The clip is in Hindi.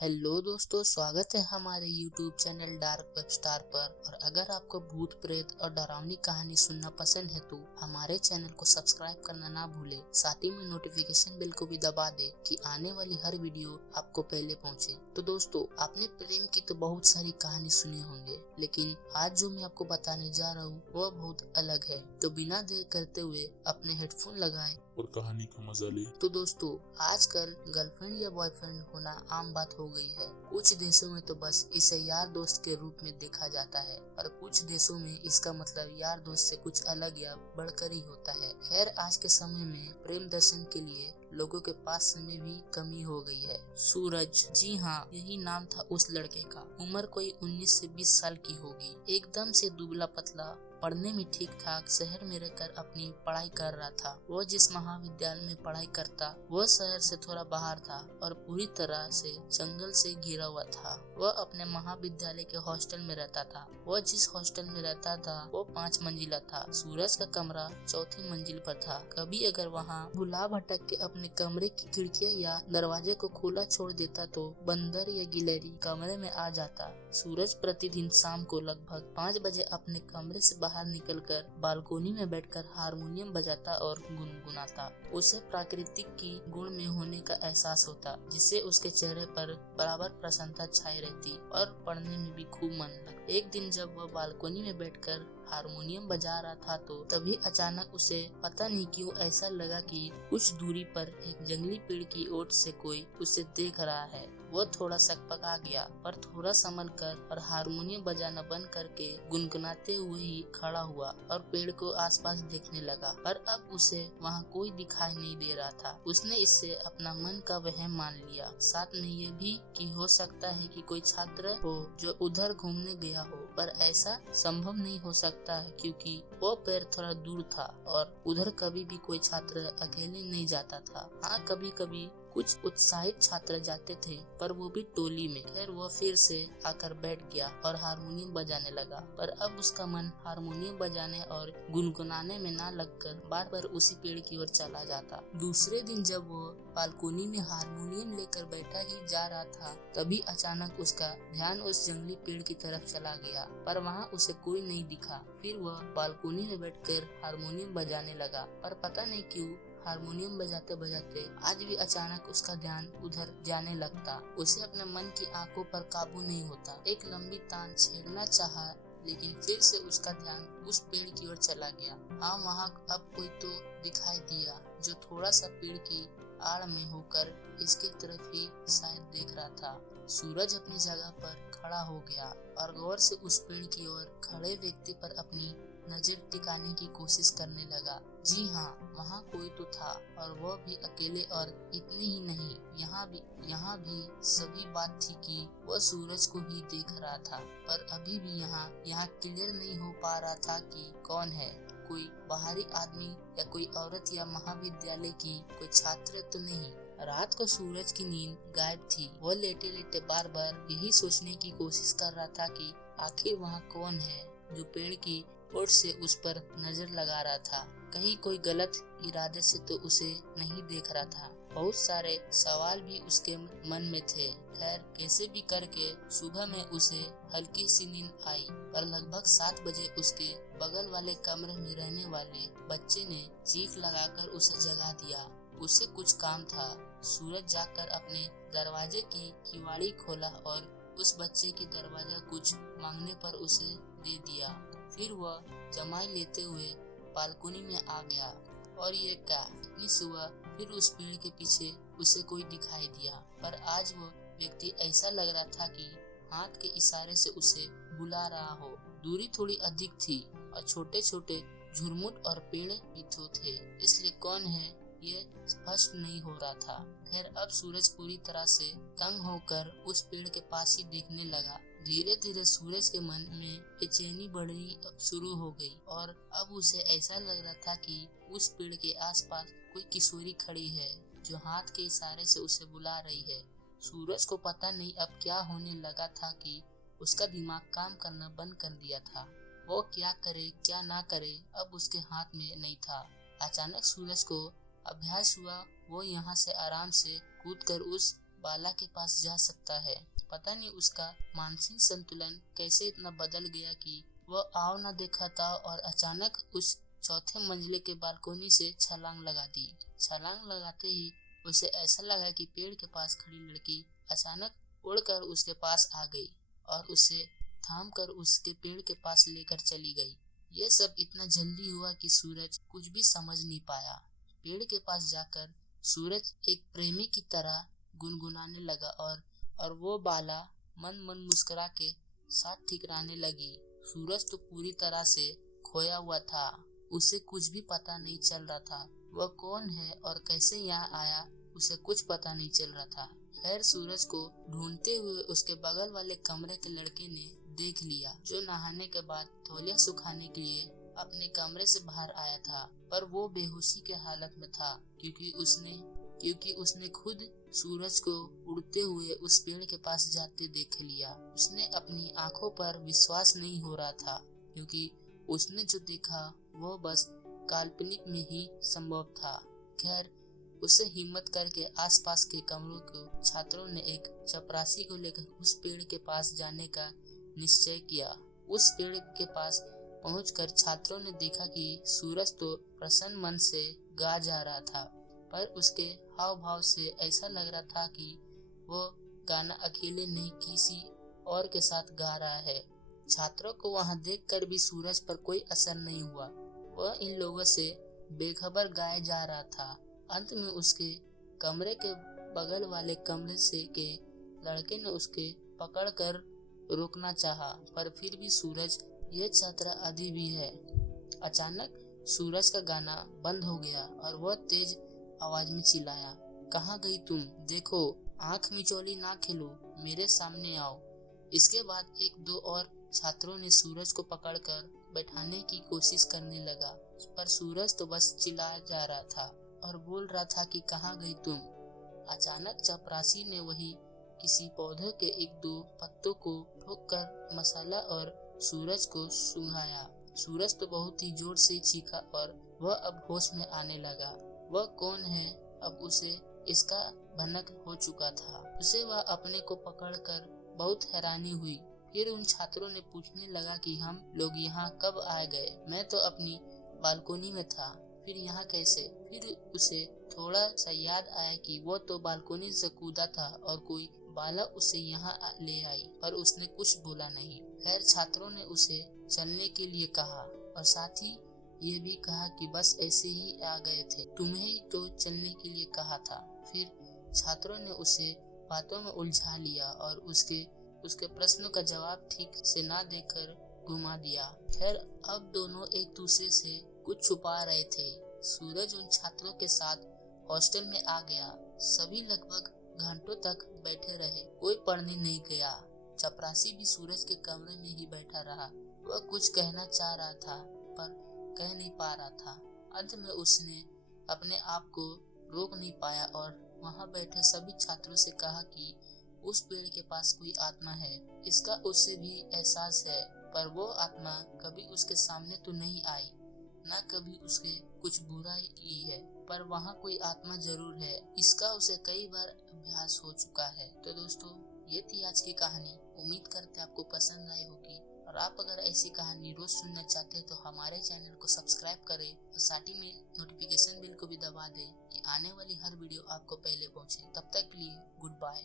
हेलो दोस्तों, स्वागत है हमारे YouTube channel dark web star पर। और अगर आपको भूत प्रेत और डरावनी कहानी सुनना पसंद है तो हमारे चैनल को सब्सक्राइब करना ना भूले, साथ ही में नोटिफिकेशन बेल को भी दबा दे कि आने वाली हर वीडियो आपको पहले पहुंचे। तो दोस्तों, आपने प्रेम की तो बहुत सारी कहानी सुने होंगे, लेकिन आज जो मैं आपको बताने जा रहा हूँ वह बहुत अलग है। तो बिना देर करते हुए अपने हेडफोन लगाए और कहानी का मजा ले। तो दोस्तों, आजकल गर्लफ्रेंड या बॉयफ्रेंड होना आम बात हो गई है। कुछ देशों में तो बस इसे यार दोस्त के रूप में देखा जाता है और कुछ देशों में इसका मतलब यार दोस्त से कुछ अलग या बढ़कर ही होता है। खैर, आज के समय में प्रेम दर्शन के लिए लोगों के पास समय भी कमी हो गई है। सूरज, जी हाँ, यही नाम था उस लड़के का। उम्र कोई 19 से 20 साल की होगी। एकदम से दुबला पतला, पढ़ने में ठीक ठाक, शहर में रहकर अपनी पढ़ाई कर रहा था। वो जिस महाविद्यालय में पढ़ाई करता वह शहर से थोड़ा बाहर था और पूरी तरह से जंगल से घिरा हुआ था। वह अपने महाविद्यालय के हॉस्टल में रहता था। वह जिस हॉस्टल में रहता था वो 5 मंजिला था। सूरज का कमरा चौथी मंजिल पर था। कभी अगर वहाँ भुला भटक के अपने कमरे की खिड़कियाँ या दरवाजे को खुला छोड़ देता तो बंदर या गिलहरी कमरे में आ जाता। सूरज प्रतिदिन शाम को लगभग 5 बजे अपने कमरे से बाहर निकलकर बालकोनी में बैठकर हारमोनियम बजाता और गुनगुनाता। उसे प्राकृतिक की गुण में होने का एहसास होता, जिससे उसके चेहरे पर बराबर प्रसन्नता छाई रहती और पढ़ने में भी खूब मन लगता। एक दिन जब वह बालकोनी में बैठकर हारमोनियम बजा रहा था तो तभी अचानक उसे पता नहीं क्यों ऐसा लगा कि कुछ दूरी पर एक जंगली पेड़ की ओट से कोई उसे देख रहा है। वो थोड़ा सकपका गया, पर थोड़ा संभल कर और हारमोनियम बजाना बंद करके गुनगुनाते हुए ही खड़ा हुआ और पेड़ को आसपास देखने लगा। पर अब उसे वहाँ कोई दिखाई नहीं दे रहा था। उसने इससे अपना मन का वहम मान लिया। साथ में ये भी कि हो सकता है कि कोई छात्र हो जो उधर घूमने गया हो, पर ऐसा संभव नहीं हो सकता है क्योंकि वो पेड़ थोड़ा दूर था और उधर कभी भी कोई छात्र अकेले नहीं जाता था। हाँ, कभी कभी कुछ उत्साहित छात्र जाते थे, पर वो भी टोली में। खैर, वो फिर से आकर बैठ गया और हारमोनियम बजाने लगा, पर अब उसका मन हारमोनियम बजाने और गुनगुनाने में ना लगकर बार बार उसी पेड़ की ओर चला जाता। दूसरे दिन जब वो बालकोनी में हारमोनियम लेकर बैठा ही जा रहा था, तभी अचानक उसका ध्यान उस जंगली पेड़ की तरफ चला गया, पर वहाँ उसे कोई नहीं दिखा। फिर वह बालकोनी में बैठकर हारमोनियम बजाने लगा, पर पता नहीं क्यों हारमोनियम बजाते बजाते आज भी अचानक उसका ध्यान उधर जाने लगता। उसे अपने मन की आंखों पर काबू नहीं होता। एक लंबी तान छेड़ना चाहा, लेकिन फिर से उसका ध्यान उस पेड़ की ओर चला गया। हाँ, वहाँ अब कोई तो दिखाई दिया जो थोड़ा सा पेड़ की आड़ में होकर इसके तरफ ही शायद देख रहा था। सूरज अपनी जगह पर खड़ा हो गया और गौर से उस पेड़ की ओर खड़े व्यक्ति पर अपनी नजर टिकाने की कोशिश करने लगा। जी हाँ, वहाँ कोई तो था और वह भी अकेले। और इतने ही नहीं, यहाँ भी सभी बात थी कि वह सूरज को ही देख रहा था, पर अभी भी यहाँ क्लियर नहीं हो पा रहा था कि कौन है। कोई बाहरी आदमी या कोई औरत या महाविद्यालय की कोई छात्र तो नहीं। रात को सूरज की नींद गायब थी। वह लेटे लेटे बार बार यही सोचने की कोशिश कर रहा था कि आखिर वहाँ कौन है जो पेड़ की ओर से उस पर नजर लगा रहा था। कहीं कोई गलत इरादे से तो उसे नहीं देख रहा था। बहुत सारे सवाल भी उसके मन में थे। खैर, कैसे भी करके सुबह में उसे हल्की सी नींद आई, पर लगभग 7 बजे उसके बगल वाले कमरे में रहने वाले बच्चे ने चीख लगाकर उसे जगा दिया। उसे कुछ काम था। सूरज जाकर अपने दरवाजे की किवाड़ी खोला और उस बच्चे की दरवाजा कुछ मांगने पर उसे दे दिया। फिर वह जमाई लेते हुए बालकोनी में आ गया। और ये क्या, इतनी सुबह फिर उस पेड़ के पीछे उसे कोई दिखाई दिया, पर आज वो व्यक्ति ऐसा लग रहा था कि हाथ के इशारे से उसे बुला रहा हो। दूरी थोड़ी अधिक थी और छोटे छोटे झुरमुट और पेड़ भी तो थे, इसलिए कौन है ये स्पष्ट नहीं हो रहा था। खैर, अब सूरज पूरी तरह से तंग होकर उस पेड़ के पास ही देखने लगा। धीरे धीरे सूरज के मन में बेचैनी बढ़नी शुरू हो गई और अब उसे ऐसा लग रहा था कि उस पेड़ के आसपास कोई किशोरी खड़ी है जो हाथ के इशारे से उसे बुला रही है। सूरज को पता नहीं अब क्या होने लगा था कि उसका दिमाग काम करना बंद कर दिया था। वो क्या करे क्या ना करे अब उसके हाथ में नहीं था। अचानक सूरज को अभ्यास हुआ। वो यहाँ से आराम से कूदकर उस बाला के पास जा सकता है। पता नहीं उसका मानसिक संतुलन कैसे इतना बदल गया कि वह आव न देखा था और अचानक उस चौथे मंजिले के बालकोनी से छलांग लगा दी। छलांग लगाते ही उसे ऐसा लगा कि पेड़ के पास खड़ी लड़की अचानक उड़कर उसके पास आ गई और उसे थाम कर उसके पेड़ के पास लेकर चली गई। यह सब इतना जल्दी हुआ कि सूरज कुछ भी समझ नहीं पाया। पेड़ के पास जाकर सूरज एक प्रेमी की तरह गुनगुनाने लगा और वो बाला मन मन मुस्कुरा के साथ ठिकराने लगी। सूरज तो पूरी तरह से खोया हुआ था। उसे कुछ भी पता नहीं चल रहा था। वह कौन है और कैसे यहाँ आया, उसे कुछ पता नहीं चल रहा था। खैर सूरज को ढूंढते हुए उसके बगल वाले कमरे के लड़के ने देख लिया, जो नहाने के बाद तौलिया सुखाने के लिए अपने कमरे से बाहर आया था। पर वो बेहोशी के हालत में था क्योंकि उसने खुद सूरज को उड़ते हुए उस पेड़ के पास जाते देख लिया। उसने अपनी आंखों पर विश्वास नहीं हो रहा था, क्योंकि उसने जो देखा वो बस काल्पनिक में ही संभव था। खैर उसे हिम्मत करके आसपास के कमरों को छात्रों ने एक चपरासी को लेकर उस पेड़ के पास जाने का निश्चय किया। उस पेड़ के पास पहुंचकर छात्रों ने देखा कि सूरज तो प्रसन्न मन से गा जा रहा था, पर उसके हाव भाव से ऐसा लग रहा था कि वो गाना अकेले नहीं किसी और के साथ गा रहा है। छात्रों को वहां देखकर भी सूरज पर कोई असर नहीं हुआ। वह इन लोगों से बेखबर गाया जा रहा था। अंत में उसके कमरे के बगल वाले कमरे से के लड़के ने उसके पकड़कर रोकना चाहा, पर फिर भी सूरज, ये छात्र आदि भी है। अचानक सूरज का गाना बंद हो गया और वह तेज आवाज में चिल्लाया, कहाँ गई तुम? देखो, आंख मिचौली ना खेलो, मेरे सामने आओ। इसके बाद एक दो और छात्रों ने सूरज को पकड़कर बैठाने की कोशिश करने लगा, पर सूरज तो बस चिल्लाया जा रहा था और बोल रहा था कि कहाँ गई तुम। अचानक चपरासी ने वही किसी पौधे के एक दो पत्तों को ठोककर मसाला और सूरज को सूंघाया। सूरज तो बहुत ही जोर से चीखा और वह अब होश में आने लगा। वह कौन है, अब उसे इसका भनक हो चुका था। उसे वह अपने को पकड़कर बहुत हैरानी हुई। फिर उन छात्रों ने पूछने लगा कि हम लोग यहाँ कब आ गए? मैं तो अपनी बालकोनी में था, फिर यहाँ कैसे? फिर उसे थोड़ा सा याद आया कि वो तो बालकोनी से कूदा था और कोई बाला उसे यहाँ ले आई, पर उसने कुछ बोला नहीं। खैर छात्रों ने उसे चलने के लिए कहा और साथ ही ये भी कहा कि बस ऐसे ही आ गए थे, तुम्हें ही तो चलने के लिए कहा था। फिर छात्रों ने उसे बातों में उलझा लिया और उसके प्रश्नों का जवाब ठीक से ना देकर घुमा दिया। खैर अब दोनों एक दूसरे से कुछ छुपा रहे थे। सूरज उन छात्रों के साथ हॉस्टल में आ गया। सभी लगभग घंटों तक बैठे रहे, कोई पढ़ने नहीं गया। चपरासी भी सूरज के कमरे में ही बैठा रहा। वह कुछ कहना चाह रहा था पर कह नहीं पा रहा था। अंत में उसने अपने आप को रोक नहीं पाया और वहां बैठे सभी छात्रों से कहा कि उस पेड़ के पास कोई आत्मा है। इसका उसे भी एहसास है, पर वो आत्मा कभी उसके सामने तो नहीं आई, न कभी उसके कुछ बुरा ही है, पर वहाँ कोई आत्मा जरूर है। इसका उसे कई बार अभ्यास हो चुका है। तो दोस्तों, ये थी आज की कहानी। उम्मीद करते आपको पसंद आई होगी, और आप अगर ऐसी कहानी रोज सुनना चाहते हैं तो हमारे चैनल को सब्सक्राइब करें और साथ ही में नोटिफिकेशन बेल को भी दबा दें कि आने वाली हर वीडियो आपको पहले पहुंचे। तब तक के लिए गुड बाय।